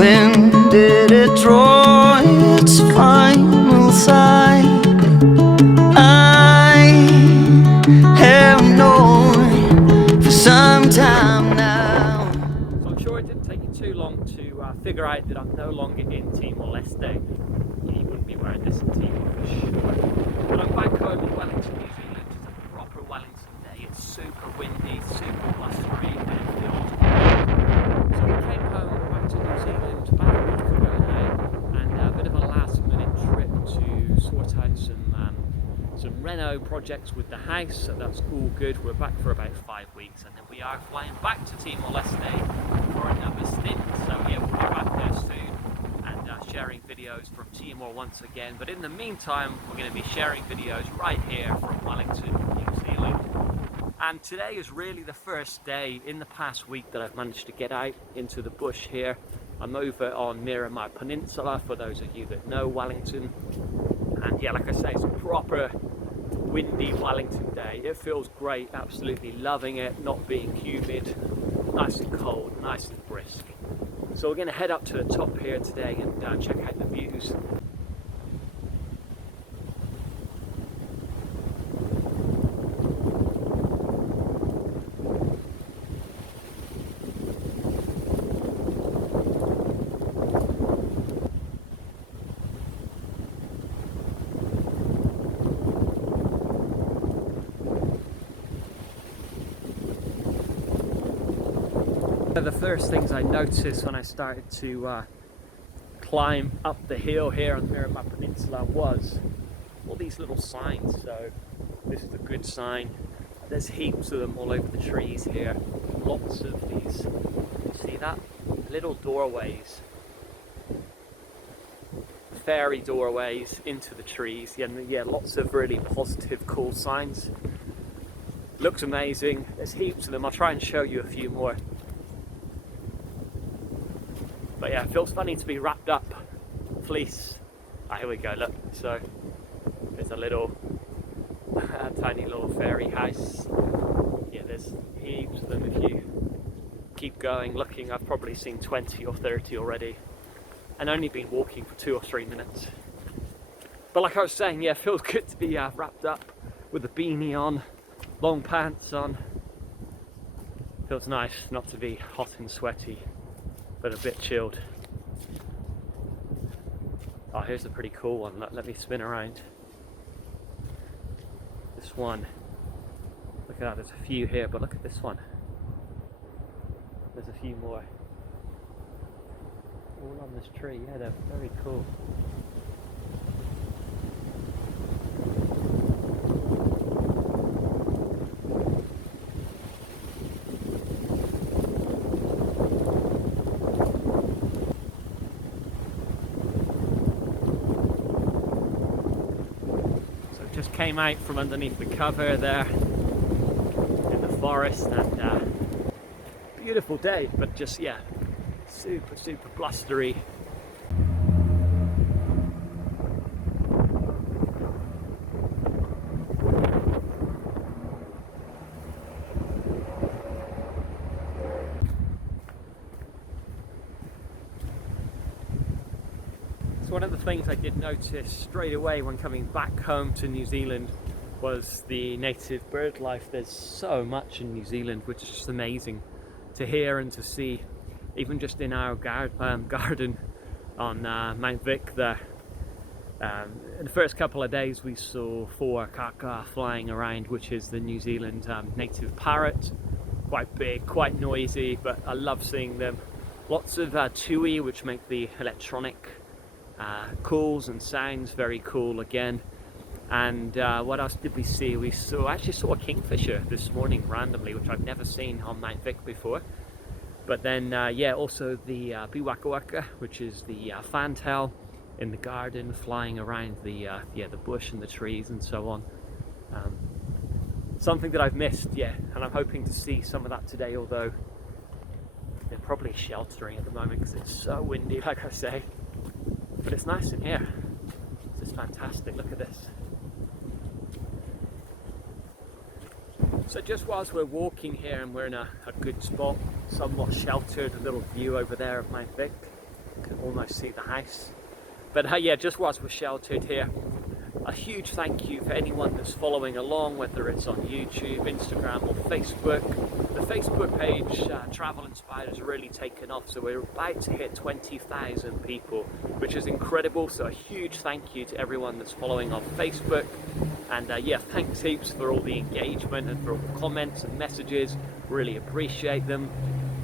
When did it draw its final sigh? I have known for some time now. So I'm sure it didn't take you too long to figure out that I'm no longer in Timor-Leste. You wouldn't be wearing this in Timor for sure. But I'm back home in Wellington, New Zealand. It's a proper Wellington day. It's super windy, super blustery, and it feels great. So we came home back to New Zealand about a week ago now, and a bit of a last-minute trip to sort out some reno projects with the house, so that's all good. We're back for about 5 weeks, and then we are flying back to Timor-Leste for another stint. So yeah, we'll be back there soon and sharing videos from Timor once again. But in the meantime, we're going to be sharing videos right here from Wellington, New Zealand. And today is really the first day in the past week that I've managed to get out into the bush here. I'm over on Miramar Peninsula, for those of you that know Wellington. And yeah, like I say, it's a proper windy Wellington day. It feels great, absolutely loving it, not being humid, nice and cold, nice and brisk. So we're going to head up to the top here today and check out the views. One of the first things I noticed when I started to climb up the hill here on the Miramar Peninsula was all these little signs. So this is a good sign. There's heaps of them all over the trees here. Lots of these, you see that? Little doorways. Fairy doorways into the trees. Yeah, lots of really positive, cool signs. Looks amazing. There's heaps of them. I'll try and show you a few more. But yeah, it feels funny to be wrapped up fleece. Here we go, look. So there's a little tiny little fairy house. Yeah, there's heaps of them. If you keep going looking, I've probably seen 20 or 30 already, and only been walking for 2 or 3 minutes. But like I was saying, yeah, it feels good to be wrapped up with a beanie on, long pants on. Feels nice not to be hot and sweaty, but a bit chilled. Oh, here's a pretty cool one. Let me spin around. This one. Look at that, there's a few here, but look at this one. There's a few more. All on this tree, yeah, they're very cool. Just came out from underneath the cover there in the forest, and beautiful day, but just yeah, super blustery. One of the things I did notice straight away when coming back home to New Zealand was the native bird life. There's so much in New Zealand, which is just amazing to hear and to see. Even just in our garden on Mount Vic there. In the first couple of days we saw 4 kaka flying around, which is the New Zealand native parrot. Quite big, quite noisy, but I love seeing them. Lots of tui, which make the electronic calls and sounds very cool again. And what else did we see? We actually saw a kingfisher this morning randomly, which I've never seen on Mount Vic before. But then yeah, also the biwaka, which is the fantail in the garden, flying around the bush and the trees and so on. Something that I've missed, yeah, and I'm hoping to see some of that today, although they're probably sheltering at the moment because it's so windy, like I say. But it's nice in here. This is fantastic. Look at this. So just whilst we're walking here and we're in a good spot, somewhat sheltered, a little view over there of Mount Vic, can almost see the house. But yeah, just whilst we're sheltered here, a huge thank you for anyone that's following along, whether it's on YouTube, Instagram or Facebook. The Facebook page, Travel Inspired, has really taken off, so we're about to hit 20,000 people, which is incredible. So a huge thank you to everyone that's following on Facebook. And yeah, thanks heaps for all the engagement and for all the comments and messages. Really appreciate them.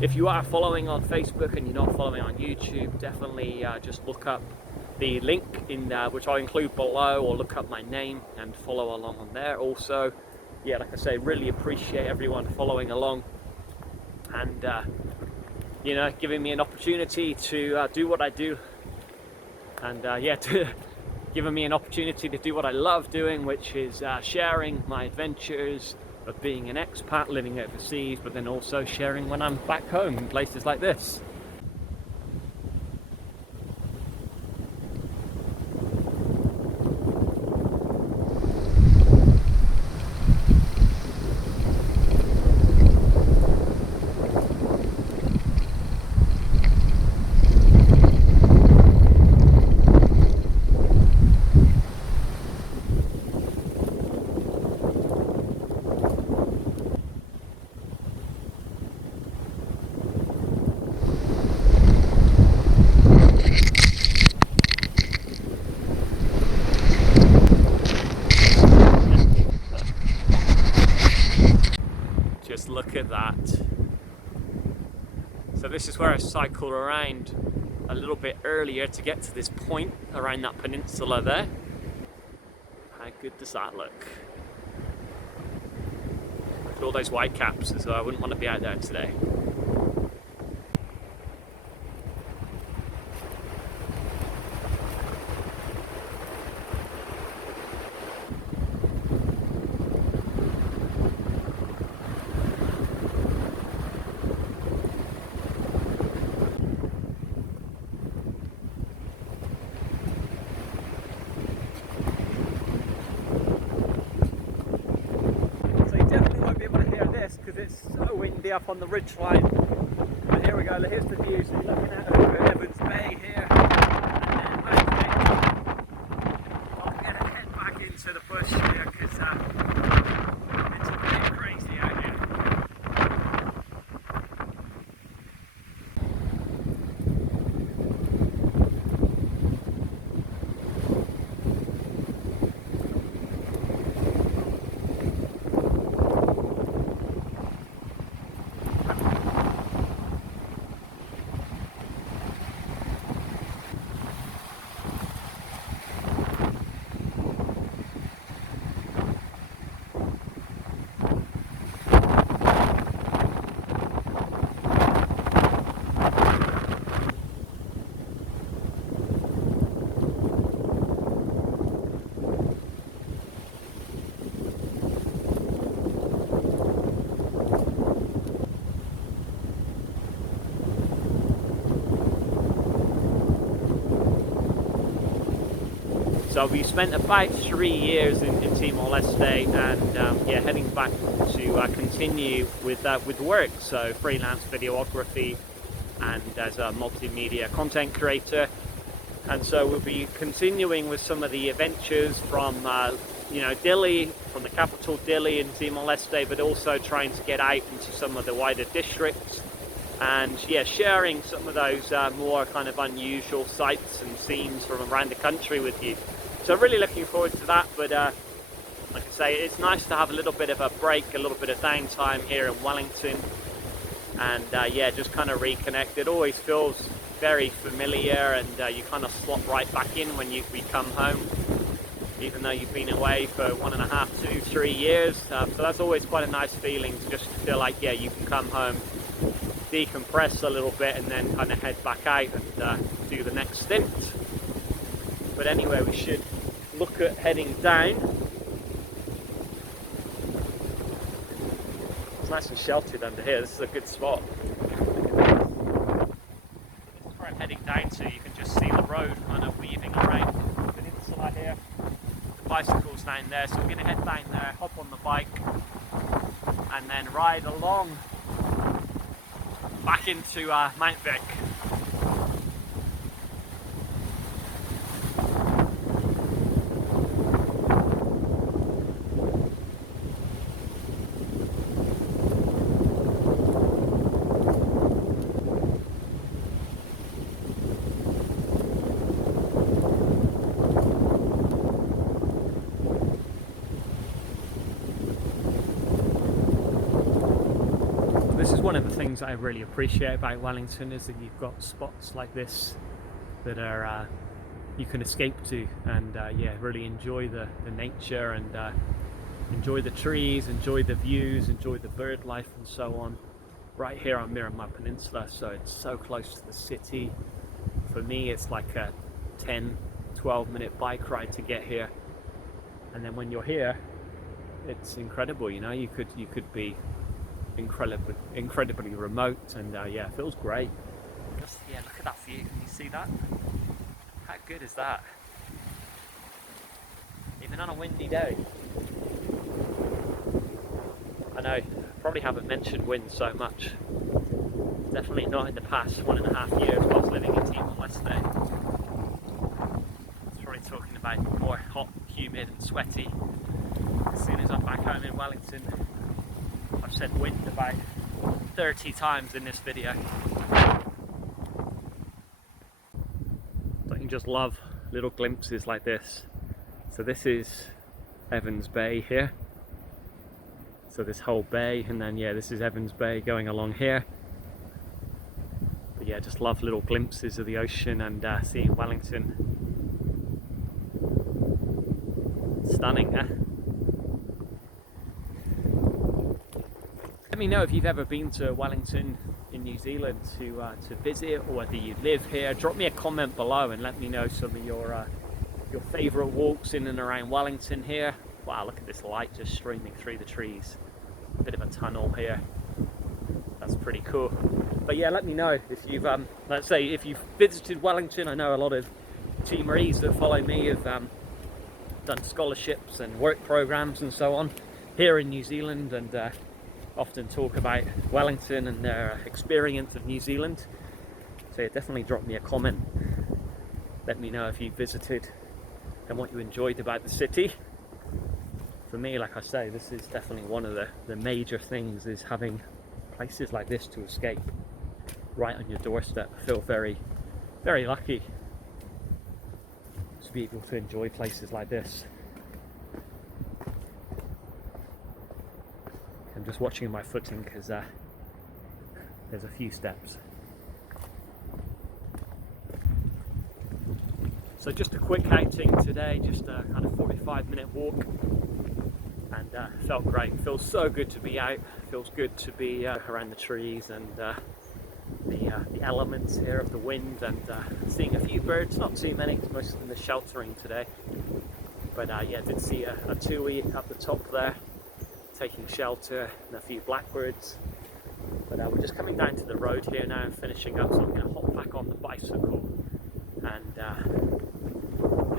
If you are following on Facebook and you're not following on YouTube, definitely just look up the link in which I'll include below, or look up my name and follow along on there. Also, yeah, like I say, really appreciate everyone following along and you know, giving me an opportunity to do what I do, and yeah, giving me an opportunity to do what I love doing, which is sharing my adventures of being an expat living overseas, but then also sharing when I'm back home in places like this. Just look at that. So this is where I cycled around a little bit earlier to get to this point around that peninsula there. How good does that look? Look at all those white caps, so I wouldn't want to be out there today. Because it's so windy up on the ridge line. But here we go, here's the view. So you're looking at over Evans Bay here, and then hopefully I'm going to head back into the bush here because it's a bit crazy out here. So we spent about 3 years in Timor-Leste, and yeah, heading back to continue with work, so freelance videography and as a multimedia content creator. And so we'll be continuing with some of the adventures from you know, Dili, from the capital Dili in Timor-Leste, but also trying to get out into some of the wider districts and yeah, sharing some of those more kind of unusual sights and scenes from around the country with you. So really looking forward to that, but like I say, it's nice to have a little bit of a break, a little bit of downtime here in Wellington, and yeah, just kind of reconnect. It always feels very familiar, and you kind of slot right back in when we come home, even though you've been away for 1.5, 2, 3 years. So that's always quite a nice feeling to just feel like, yeah, you can come home, decompress a little bit, and then kind of head back out and do the next stint. But anyway, we should look at heading down. It's nice and sheltered under here. This is a good spot. This is where I'm heading down to. You can just see the road kind of weaving around the peninsula here. The bicycle's down there, so we're going to head down there, hop on the bike, and then ride along back into Mount Vic. one of the things I really appreciate about Wellington is that you've got spots like this that are you can escape to, and yeah, really enjoy the nature, and enjoy the trees, enjoy the views, enjoy the bird life and so on. Right here on Miramar Peninsula, so it's so close to the city. For me, it's like a 10-12 minute bike ride to get here, and then when you're here, it's incredible. You know, you could be incredibly remote, and yeah, it feels great. Just, yeah, look at that view. Can you see that? How good is that? Even on a windy day. I know, probably haven't mentioned wind so much. Definitely not in the past 1.5 years whilst living in Timor-Leste. It's probably talking about more hot, humid and sweaty. As soon as I'm back home in Wellington, I've said wind about 30 times in this video. Don't you just love little glimpses like this? So this is Evans Bay here. So this whole bay, and then yeah, this is Evans Bay going along here. But yeah, just love little glimpses of the ocean, and seeing Wellington. Stunning, huh? Let me know if you've ever been to Wellington in New Zealand to visit, or whether you live here. Drop me a comment below and let me know some of your favourite walks in and around Wellington here. Wow, look at this light just streaming through the trees. A bit of a tunnel here. That's pretty cool. But yeah, let me know if you've, let's say, if you've visited Wellington. I know a lot of Timorese that follow me have done scholarships and work programs and so on here in New Zealand, and often talk about Wellington and their experience of New Zealand. So yeah, definitely drop me a comment. Let me know if you visited and what you enjoyed about the city. For me, like I say, this is definitely one of the major things, is having places like this to escape right on your doorstep. I feel very, very lucky to be able to enjoy places like this. I'm just watching my footing because there's a few steps. So just a quick outing today, just a kind of 45-minute walk, and felt great. Feels so good to be out. Feels good to be around the trees and the elements here of the wind, and seeing a few birds. Not too many, because most of them are sheltering today. But yeah, did see a tui up the top there, taking shelter, and a few blackbirds. But we're just coming down to the road here now and finishing up, so I'm going to hop back on the bicycle and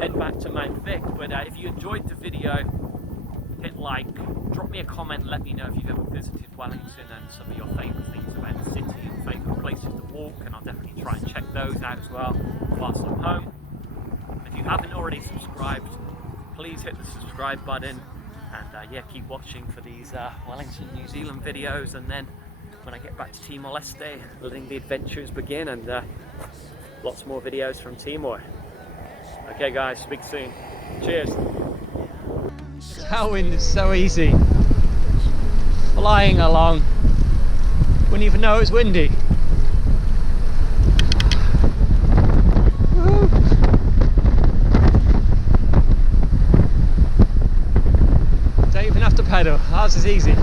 head back to Mount Vic. But if you enjoyed the video, hit like, drop me a comment, let me know if you've ever visited Wellington and some of your favourite things about the city and favourite places to walk, and I'll definitely try and check those out as well whilst I'm home. If you haven't already subscribed, please hit the subscribe button, and yeah, keep watching for these Wellington, New Zealand videos, and then when I get back to Timor-Leste, letting the adventures begin, and lots more videos from Timor. Okay guys, speak soon. Cheers. Tailwind is so easy. Flying along. Wouldn't even know it was windy. Woo. Don't even have to pedal. Ours is easy.